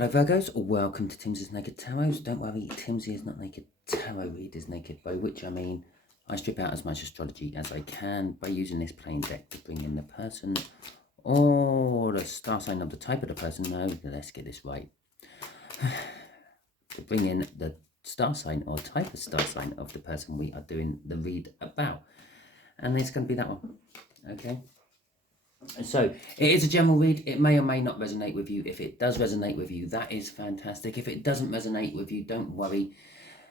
Hello Virgos, welcome to Timsy's Naked Tarot. Don't worry, Timsy is not naked, tarot readers naked, by which I mean I strip out as much astrology as I can by using this plain deck to bring in the person or the star sign of the type of the person. No, let's get this right. To bring in the star sign or type of star sign of the person we are doing the read about. And it's going to be that one, okay? So it is a general read. It may or may not resonate with you. If it does resonate with you, that is fantastic. If it doesn't resonate with you, don't worry.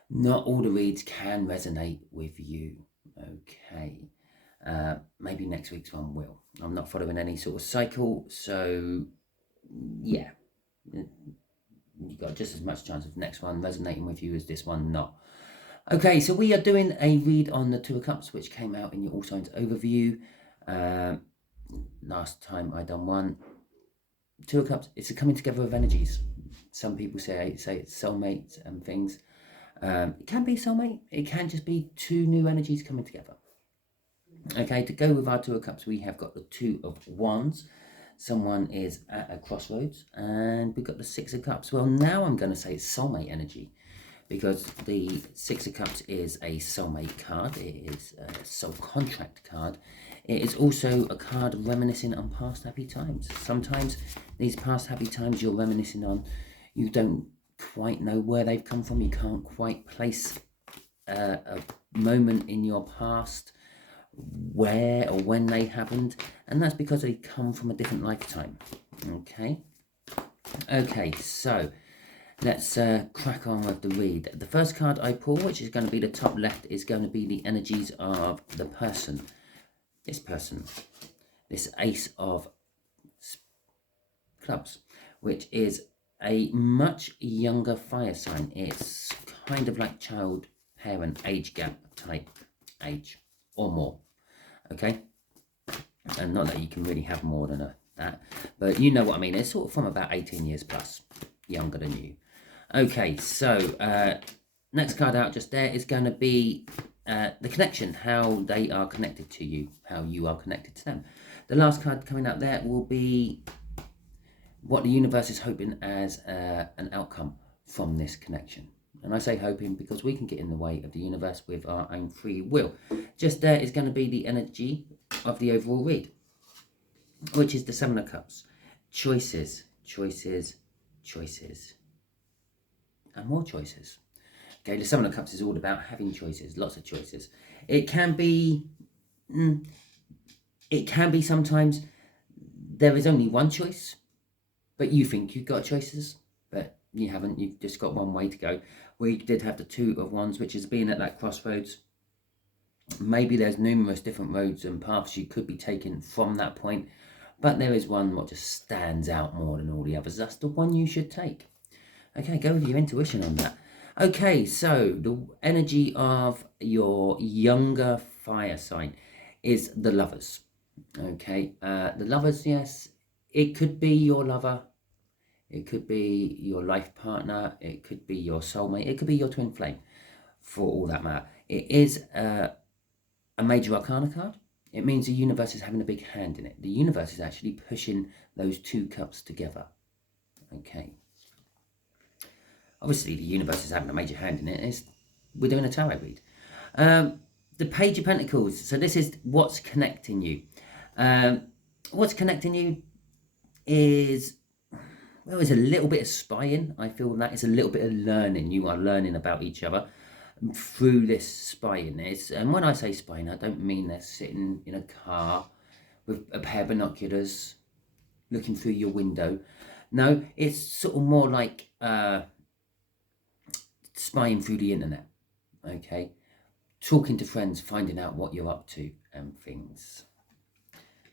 Not all the reads can resonate with you. Okay. Maybe next week's one will. I'm not following any sort of cycle. So yeah, you've got just as much chance of next one resonating with you as this one not. Okay, so we are doing a read on the Two of Cups, which came out in your All Signs overview. Last time I done one. Two of Cups, it's a coming together of energies. Some people say it's soulmates and things. It can be soulmate. It can just be two new energies coming together. Okay, to go with our Two of Cups, we have got the Two of Wands. Someone is at a crossroads, and we've got the Six of Cups. Well, now I'm going to say it's soulmate energy, because the Six of Cups is a soulmate card. It is a soul contract card. It is also a card reminiscing on past happy times. Sometimes these past happy times you're reminiscing on, you don't quite know where they've come from. You can't quite place a moment in your past where or when they happened. And that's because they come from a different lifetime. Okay, so let's crack on with the read. The first card I pull, which is going to be the top left, is going to be the energies of the person. This person, this Ace of Clubs, which is a much younger fire sign. It's kind of like child, parent, age gap type age or more. Okay, and not that you can really have more than that, but you know what I mean. It's sort of from about 18 years plus younger than you. Okay, so next card out just there is going to be the connection, how they are connected to you, how you are connected to them. The last card coming out there will be what the universe is hoping as an outcome from this connection. And I say hoping because we can get in the way of the universe with our own free will. Just there is going to be the energy of the overall read, which is the Seven of Cups. Choices, choices, choices, and more choices. Okay, the Seven of Cups is all about having choices, lots of choices. It can be sometimes there is only one choice, but you think you've got choices, but you haven't. You've just got one way to go. We did have the Two of Wands, which is being at that crossroads. Maybe there's numerous different roads and paths you could be taking from that point, but there is one what just stands out more than all the others. That's the one you should take. Okay, go with your intuition on that. Okay, so the energy of your younger fire sign is the Lovers. Okay, the Lovers, yes, it could be your lover, it could be your life partner, it could be your soulmate, it could be your twin flame, for all that matter. It is a major arcana card. It means the universe is having a big hand in it. The universe is actually pushing those two cups together. Okay. Obviously, the universe is having a major hand in it. We're doing a tarot read. The Page of Pentacles. So this is what's connecting you. What's connecting you is, well, it's a little bit of spying. I feel that it's a little bit of learning. You are learning about each other through this spying. And when I say spying, I don't mean they're sitting in a car with a pair of binoculars looking through your window. No, it's sort of more like spying through the internet, okay? Talking to friends, finding out what you're up to and things.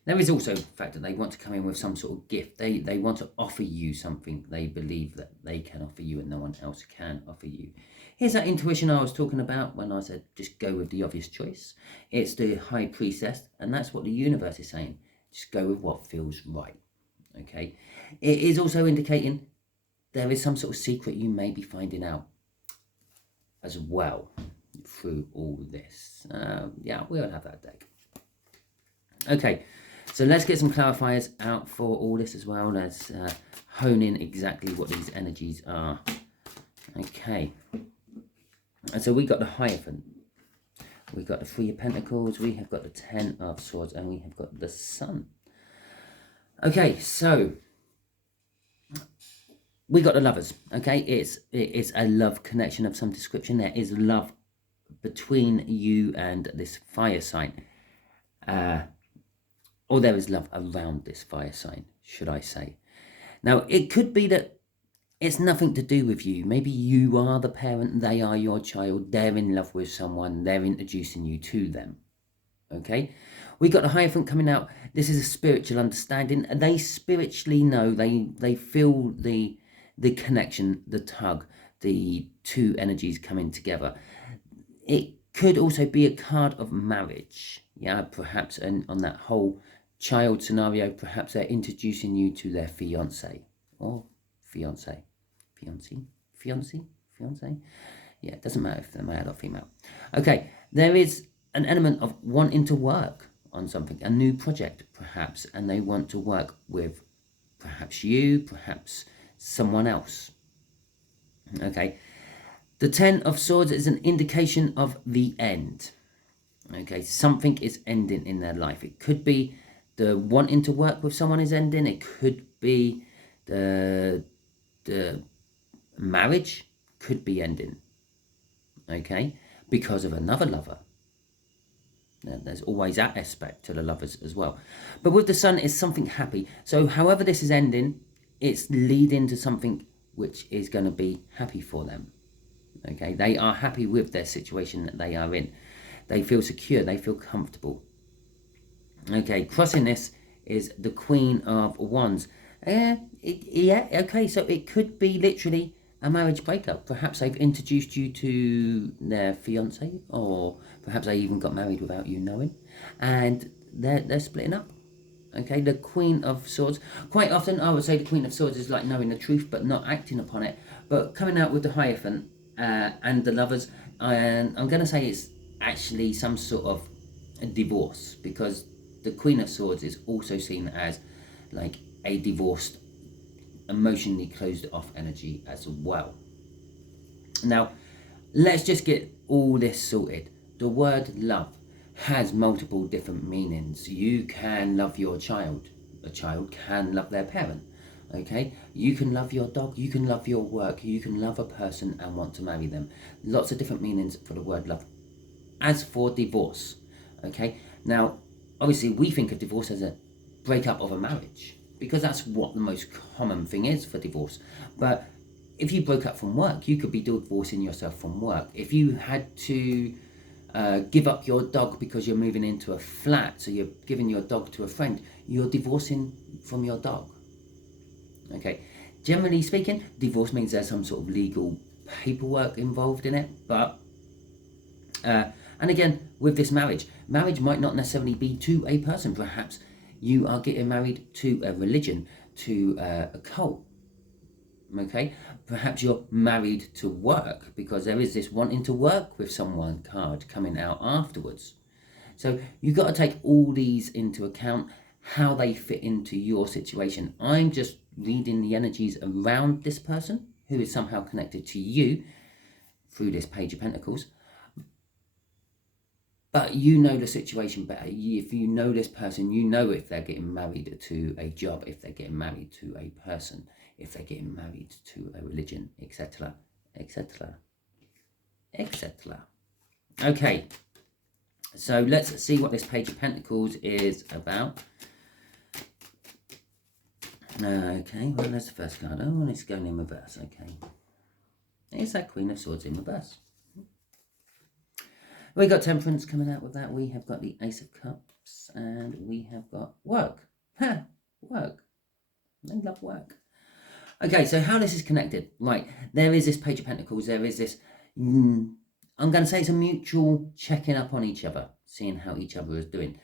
There is also the fact that they want to come in with some sort of gift. They want to offer you something they believe that they can offer you and no one else can offer you. Here's that intuition I was talking about when I said just go with the obvious choice. It's the High Priestess, and that's what the universe is saying. Just go with what feels right, okay? It is also indicating there is some sort of secret you may be finding out as well through all this. Yeah, we'll have that deck. Okay, So let's get some clarifiers out for all this as well. Let's hone in exactly what these energies are. Okay. And so we got the Hierophant. We got the Three of Pentacles. We have got the Ten of Swords. And we have got the Sun. Okay, so we got the Lovers. Okay, it's a love connection of some description. There is love between you and this fire sign. Or there is love around this fire sign, should I say. Now, it could be that it's nothing to do with you. Maybe you are the parent, they are your child, they're in love with someone, they're introducing you to them. Okay? We got the Hierophant coming out. This is a spiritual understanding. They spiritually know, they feel the connection, the tug, the two energies coming together. It could also be a card of marriage. Yeah, perhaps, and on that whole child scenario, perhaps they're introducing you to their fiance or fiance. Yeah, it doesn't matter if they're male or female. Okay, there is an element of wanting to work on something, a new project perhaps, and they want to work with perhaps you, perhaps someone else. Okay, the Ten of Swords is an indication of the end. Okay, something is ending in their life. It could be the wanting to work with someone is ending. It could be the marriage could be ending. Okay, because of another lover. There's always that aspect to the Lovers as well. But with the Sun, it's something happy. So however this is ending, it's leading to something which is going to be happy for them. Okay, they are happy with their situation that they are in. They feel secure, they feel comfortable. Okay, crossing this is the Queen of Wands. Yeah, okay, so it could be literally a marriage breakup. Perhaps they've introduced you to their fiance, or perhaps they even got married without you knowing, and they're splitting up. Okay, the Queen of Swords. Quite often, I would say the Queen of Swords is like knowing the truth but not acting upon it. But coming out with the Hierophant and the Lovers, and I'm going to say it's actually some sort of a divorce, because the Queen of Swords is also seen as like a divorced, emotionally closed off energy as well. Now, let's just get all this sorted. The word love has multiple different meanings. You can love your child. A child can love their parent. Okay, you can love your dog, you can love your work, you can love a person and want to marry them. Lots of different meanings for the word love. As for divorce, okay, now obviously we think of divorce as a breakup of a marriage, because that's what the most common thing is for divorce. But if you broke up from work, you could be divorcing yourself from work. If you had to give up your dog because you're moving into a flat, so you're giving your dog to a friend, you're divorcing from your dog. Okay, generally speaking, divorce means there's some sort of legal paperwork involved in it. But and again, with this marriage might not necessarily be to a person. Perhaps you are getting married to a religion, to a cult. Okay, perhaps you're married to work, because there is this wanting to work with someone card coming out afterwards. So you've got to take all these into account, how they fit into your situation. I'm just reading the energies around this person who is somehow connected to you through this Page of Pentacles. But you know the situation better. If you know this person, you know if they're getting married to a job, if they're getting married to a person, if they're getting married to a religion, etc., etc., etc. Okay, so let's see what this Page of Pentacles is about. Okay, well, that's the first card. Oh, and it's going in reverse. Okay, it's that Queen of Swords in reverse. We got Temperance coming out with that. We have got the Ace of Cups, and we have got work. Work. They love work. Okay, so how this is connected. Right, there is this Page of Pentacles. There is this, I'm going to say it's a mutual checking up on each other, seeing how each other is doing.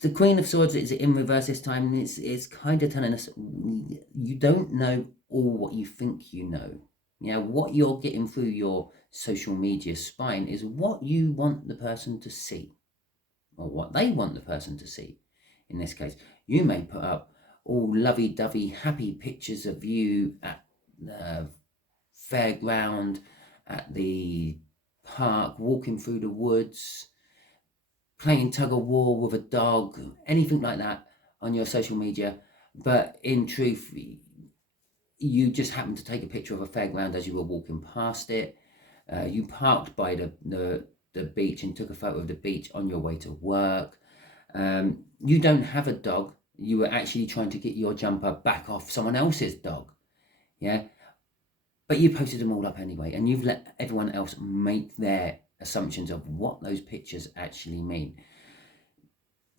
The Queen of Swords is in reverse this time, and it's kind of telling us you don't know all what you think you know. You know, what you're getting through your social media spine is what you want the person to see, or what they want the person to see in this case. You may put up all lovey-dovey, happy pictures of you at the fairground, at the park, walking through the woods, playing tug of war with a dog, anything like that on your social media. But in truth, you just happened to take a picture of a fairground as you were walking past it. You parked by the beach and took a photo of the beach on your way to work. You don't have a dog. You were actually trying to get your jumper back off someone else's dog. Yeah. But you posted them all up anyway, and you've let everyone else make their assumptions of what those pictures actually mean.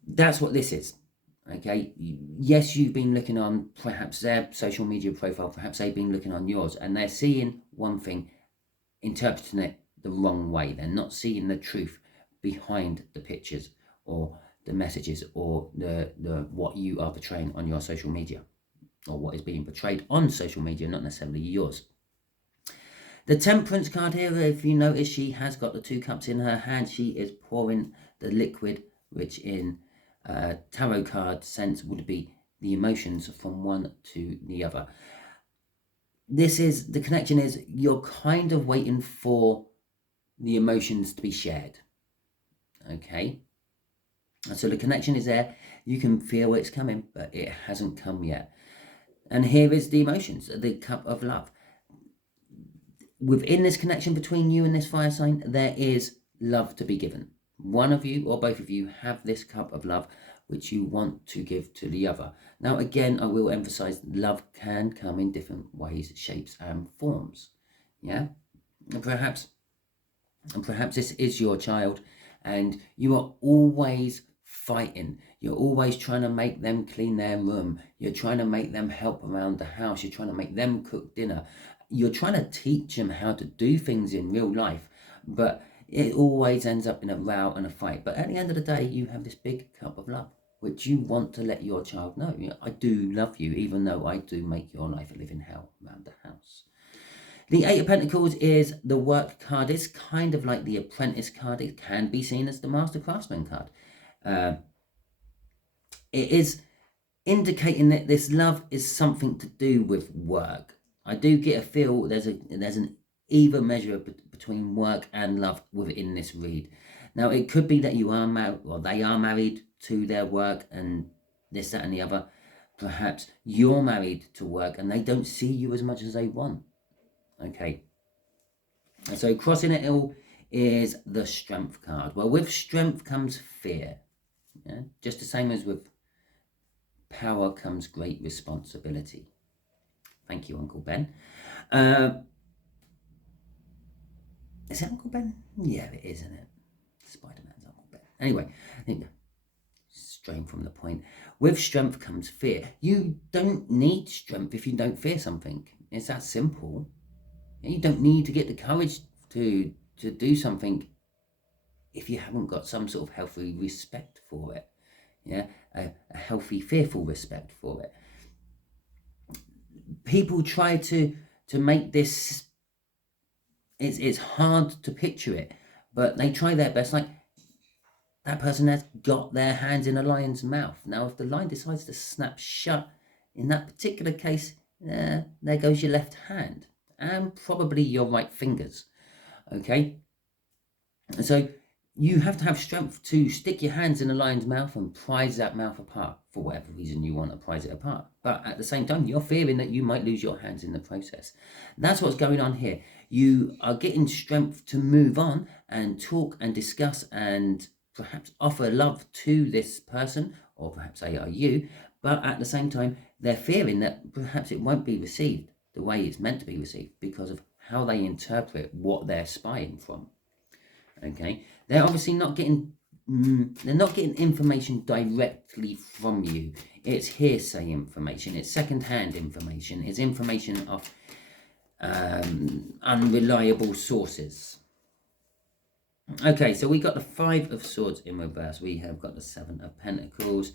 That's what this is. Okay, yes, you've been looking on perhaps their social media profile, perhaps they've been looking on yours, and they're seeing one thing, interpreting it the wrong way. They're not seeing the truth behind the pictures or the messages or the what you are portraying on your social media, or what is being portrayed on social media, not necessarily yours. The Temperance card here, if you notice, she has got the 2 cups in her hand. She is pouring the liquid, which in tarot card sense would be the emotions from one to the other. This is, the connection is, you're kind of waiting for the emotions to be shared. Okay? So the connection is there. You can feel it's coming, but it hasn't come yet. And here is the emotions, the cup of love. Within this connection between you and this fire sign, there is love to be given. One of you or both of you have this cup of love which you want to give to the other. Now, again, I will emphasize love can come in different ways, shapes, and forms. Yeah? And perhaps this is your child, and you are always fighting. You're always trying to make them clean their room. You're trying to make them help around the house. You're trying to make them cook dinner. You're trying to teach them how to do things in real life, but it always ends up in a row and a fight. But at the end of the day, you have this big cup of love, which you want to let your child know. I do love you, even though I do make your life a living hell around the house. The 8 of Pentacles is the work card. It's kind of like the apprentice card. It can be seen as the master craftsman card. It is indicating that this love is something to do with work. I do get a feel there's an even measure between work and love within this read. Now, it could be that you are married, or they are married to their work and this, that, and the other. Perhaps you're married to work and they don't see you as much as they want. Okay. And so crossing it all is the strength card. Well, with strength comes fear. Yeah? Just the same as with power comes great responsibility. Thank you, Uncle Ben. Is it Uncle Ben? Yeah, it is, isn't it? Spider-Man's Uncle Ben. Anyway, I think straying from the point. With strength comes fear. You don't need strength if you don't fear something. It's that simple. You don't need to get the courage to do something if you haven't got some sort of healthy respect for it. Yeah, a healthy, fearful respect for it. People try to make this, it's hard to picture it, but they try their best. Like, that person has got their hands in a lion's mouth. Now, if the lion decides to snap shut, in that particular case, there goes your left hand and probably your right fingers. Okay? And so you have to have strength to stick your hands in a lion's mouth and prise that mouth apart for whatever reason you want to prise it apart. But at the same time, you're fearing that you might lose your hands in the process. That's what's going on here. You are getting strength to move on and talk and discuss and perhaps offer love to this person, or perhaps they are you, but at the same time, they're fearing that perhaps it won't be received the way it's meant to be received because of how they interpret what they're spying from. Okay, they're obviously not getting information directly from you. It's hearsay information. It's second-hand information. It's information of unreliable sources. Okay, so we got the 5 of Swords in reverse. We have got the 7 of Pentacles.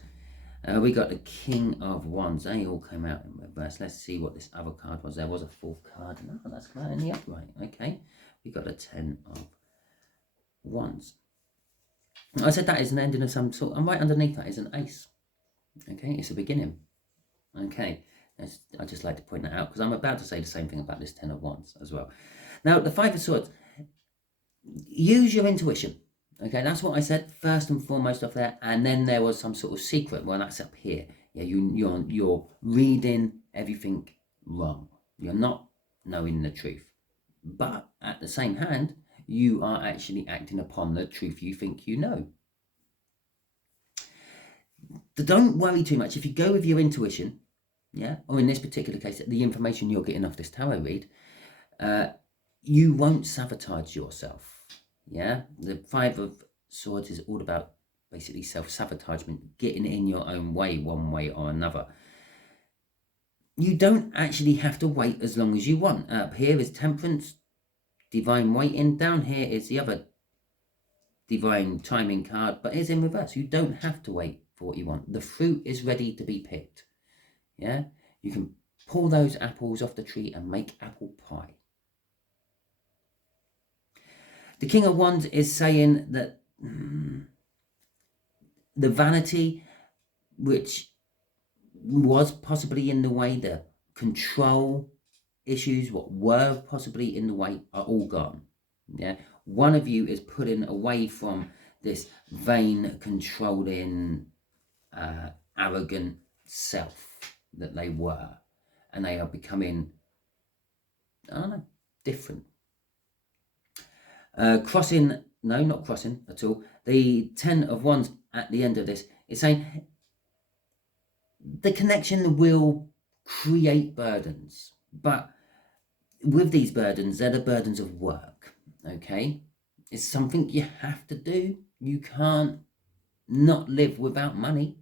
We got the King of Wands. They all came out in reverse. Let's see what this other card was. There was a 4th card. No, that's come out in the upright. Okay, we got a 10 of Wands. I said that is an ending of some sort, and right underneath that is an ace. Okay, it's a beginning. Okay, I just like to point that out because I'm about to say the same thing about this Ten of Wands as well. Now, the Five of Swords, use your intuition. Okay, that's what I said first and foremost off there. And then there was some sort of secret. Well, that's up here. Yeah, you're reading everything wrong. You're not knowing the truth. But at the same hand, you are actually acting upon the truth you think you know. Don't worry too much. If you go with your intuition, yeah, or in this particular case, the information you're getting off this tarot read, you won't sabotage yourself. Yeah, the Five of Swords is all about basically self-sabotagement, getting in your own way one way or another. You don't actually have to wait as long as you want. Up here is Temperance, Divine Waiting. Down here is the other Divine Timing card, but it's in reverse. You don't have to wait for what you want. The fruit is ready to be picked. Yeah, you can pull those apples off the tree and make apple pie. The King of Wands is saying that the vanity, which was possibly in the way, the control issues, what were possibly in the way, are all gone. Yeah, one of you is putting away from this vain, controlling, arrogant self that they were, and they are becoming, I don't know, different. Crossing, no, not crossing at all. The Ten of Wands at the end of this is saying the connection will create burdens, but with these burdens, they're the burdens of work. Okay, it's something you have to do. You can't not live without money.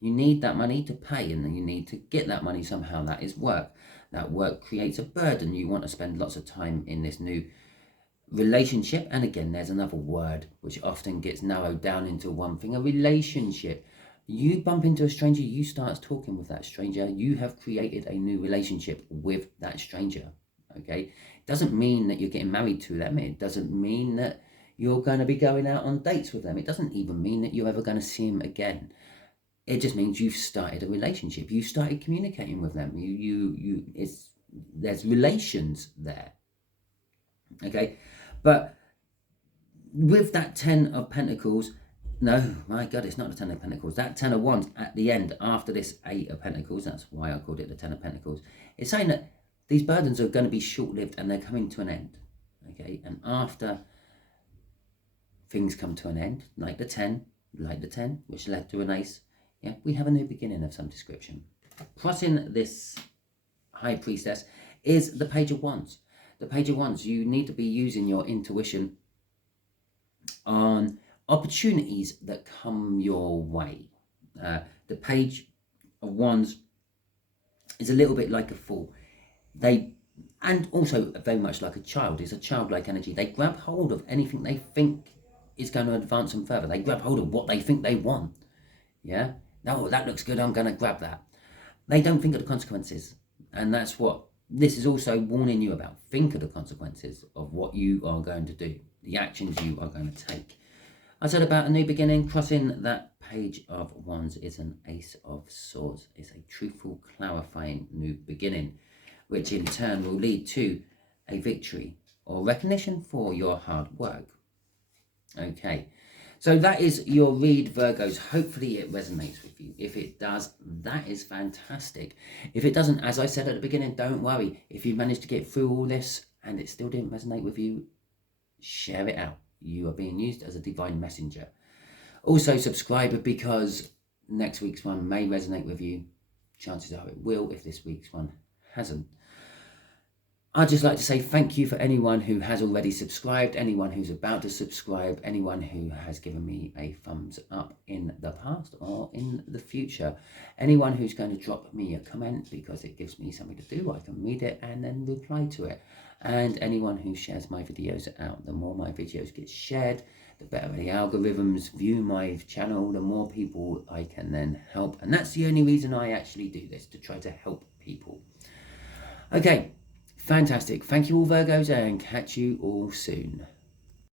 You need that money to pay, and you need to get that money somehow. That is work. That work creates a burden. You want to spend lots of time in this new relationship. And again, there's another word which often gets narrowed down into one thing: a relationship. You bump into a stranger, you start talking with that stranger, you have created a new relationship with that stranger. Okay, it doesn't mean that you're getting married to them. It doesn't mean that you're going to be going out on dates with them. It doesn't even mean that you're ever going to see them again. It just means you've started a relationship. You started communicating with them. There's relations there. Okay, but with that Ten of Pentacles, no, my God, it's not the Ten of Pentacles. That Ten of Wands at the end, after this Eight of Pentacles, that's why I called it the Ten of Pentacles. It's saying that these burdens are going to be short-lived and they're coming to an end. Okay, and after things come to an end, like the 10, which led to an ace, yeah, we have a new beginning of some description. Crossing this High Priestess is the Page of Wands. The Page of Wands, you need to be using your intuition on opportunities that come your way. The Page of Wands is a little bit like a fool. And also very much like a child. It's a childlike energy. They grab hold of anything they think is going to advance them further. They grab hold of what they think they want. Yeah? No, that looks good, I'm going to grab that. They don't think of the consequences. And that's what this is also warning you about. Think of the consequences of what you are going to do, the actions you are going to take. I said about a new beginning. Crossing that Page of Wands is an Ace of Swords. It's a truthful, clarifying new beginning, which in turn will lead to a victory or recognition for your hard work. Okay, so that is your read, Virgos. Hopefully it resonates with you. If it does, that is fantastic. If it doesn't, as I said at the beginning, don't worry. If you managed to get through all this and it still didn't resonate with you, share it out. You are being used as a divine messenger. Also subscribe, because next week's one may resonate with you. Chances are it will if this week's one hasn't. I'd just like to say thank you for anyone who has already subscribed, anyone who's about to subscribe, anyone who has given me a thumbs up in the past or in the future, anyone who's going to drop me a comment because it gives me something to do. I can read it and then reply to it. And anyone who shares my videos out. The more my videos get shared, the better the algorithms view my channel, the more people I can then help. And that's the only reason I actually do this, to try to help people. Okay. Fantastic. Thank you all, Virgos, and catch you all soon.